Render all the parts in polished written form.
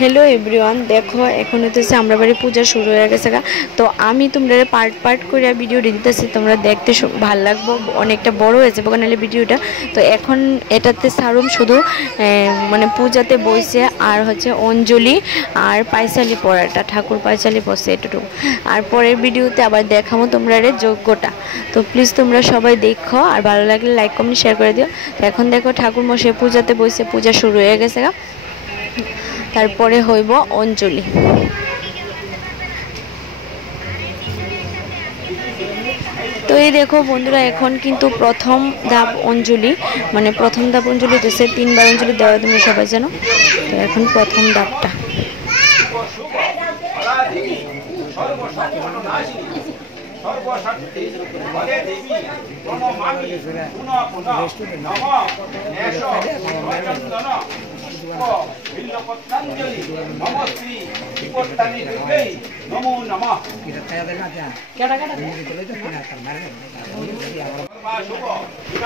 hello everyone देखो এখন হইতেছে আমরা বাড়ি পূজা শুরু হয়ে গেছে তো আমি তোমরা পার্ট পার্ট করে ভিডিও দিতেছি তোমরা দেখতে ভালো লাগবে অনেকটা বড় হয়েছে বকানালে ভিডিওটা তো এখন এটাতে সারুম শুধু মানে পূজাতে বসে আর হচ্ছে অঞ্জলি আর পায়চালি পড়াটা ঠাকুর পায়চালি বসে এটুকু আর পরের ভিডিওতে আবার দেখাবো তোমরা যজ্ঞটা তো প্লিজ তোমরা সবাই দেখো আর ভালো লাগলে লাইক কমেন্ট শেয়ার করে দিও তো এখন দেখো ঠাকুর মশাই পূজাতে বসে পূজা শুরু হয়ে গেছে তারপরে হইব অঞ্জলি তো এই দেখো বন্ধুরা এখন কিন্তু প্রথম ধাপ অঞ্জলি মানে প্রথম ধাপ অঞ্জলি দিতেছে 3 বার অঞ্জলি দেওয়া তোমরা সবাই জানো তো এখন প্রথম ধাপটা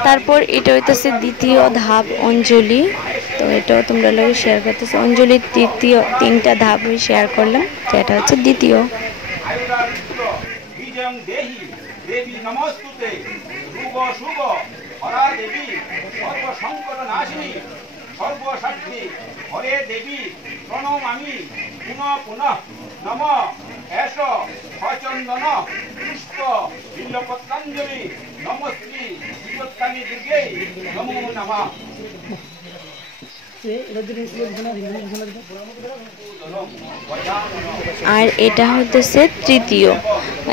তারপর এটা হইতেছে দ্বিতীয় ধাপ অঞ্জলি তো এটাও তোমরা লোক শেয়ার করতেছে অঞ্জলির তৃতীয় 3টা ধাপ শেয়ার করলাম তো এটা হচ্ছে দ্বিতীয় देवी नमस्तुते शुभ शुभ हरा देवी सर्व संकट नाशिनी सर्वशक्ति हरे देवी प्रणमामि पुनः पुनः नम एष सचंदन पुष्प बिल्वपत्रांजलि नमस्ते शिवत्तानि दुर्गे नमो नमः আর এটা হচ্ছে তৃতীয়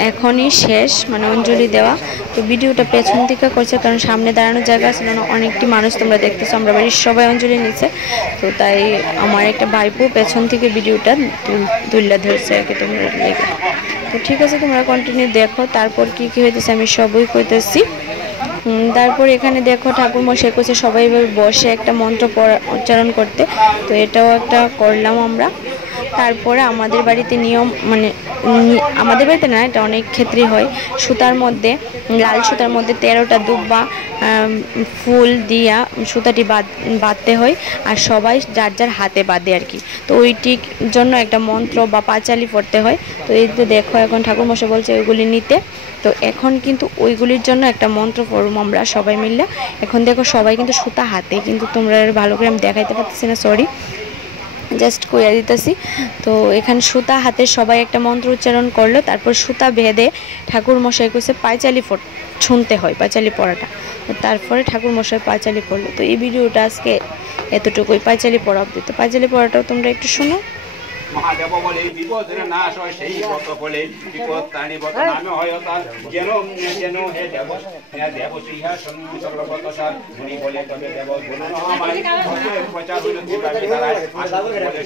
এখনই শেষ মানে অঞ্জলি দেওয়া তো ভিডিওটা পেছন থেকে করছে কারণ সামনে দাঁড়ানোর জায়গা ছিল না অনেকটি মানুষ তোমরা দেখতেছো আমরা বাড়ির সবাই অঞ্জলি নিচ্ছে তো তাই আমার একটা ভাইপো পেছন থেকে ভিডিওটা তুলে ধরছে আর কি তোমরা দেখো তো ঠিক আছে তোমরা কন্টিনিউ দেখো তারপর কি কি হইতেছে আমি সবই কইতেছি তারপর এখানে দেখো ঠাকুর মশাই কইছে সবাই বসে একটা মন্ত্র উচ্চারণ করতে তো এটাও একটা করলাম আমরা তারপরে আমাদের বাড়িতে নিয়ম মানে আমাদের বাড়িতে না এটা অনেক ক্ষেত্রে হয় সুতার মধ্যে লাল সুতার মধ্যে 13টা দুব্বা ফুল দিয়া সুতাটি বাঁধতে হয় আর সবাই যার যার হাতে বাঁধে আর কি তো ওইটির জন্য একটা মন্ত্র বা পাঁচালি পড়তে হয় তো এই যে দেখো এখন ঠাকুর মশাই বলছে ওইগুলি নিতে তো এখন কিন্তু ওইগুলির জন্য একটা মন্ত্র পড়ব আমরা সবাই মিলে এখন দেখো সবাই কিন্তু সুতা হাতে কিন্তু তোমরা ভালো করে আমি দেখাইতে পারতেছি না সরি জাস্ট কইয়া দিতেছি তো এখানে সুতা হাতে সবাই একটা মন্ত্র উচ্চারণ করলো তারপর সুতা বেঁধে ঠাকুর মশাই কইছে পাঁচালি শুনতে হয় পাঁচালি পড়াটা তারপরে ঠাকুর মশাই পাঁচালি পড়লো তো এই ভিডিওটা আজকে এতটুকুই পাঁচালি পড়া অবধি তো পাঁচালি পড়াটাও তোমরা একটু শোনো महादेव बोले विपद नाश से व्रत बोले विपद ताणी व्रत नाम হয় তার যেন যেন হে দেব হে দেব সিংহাসন সর্বগত সার মুনি বলে তবে দেব গুণ নয় প্রচার হইল কি দ্বারা আসলে বলে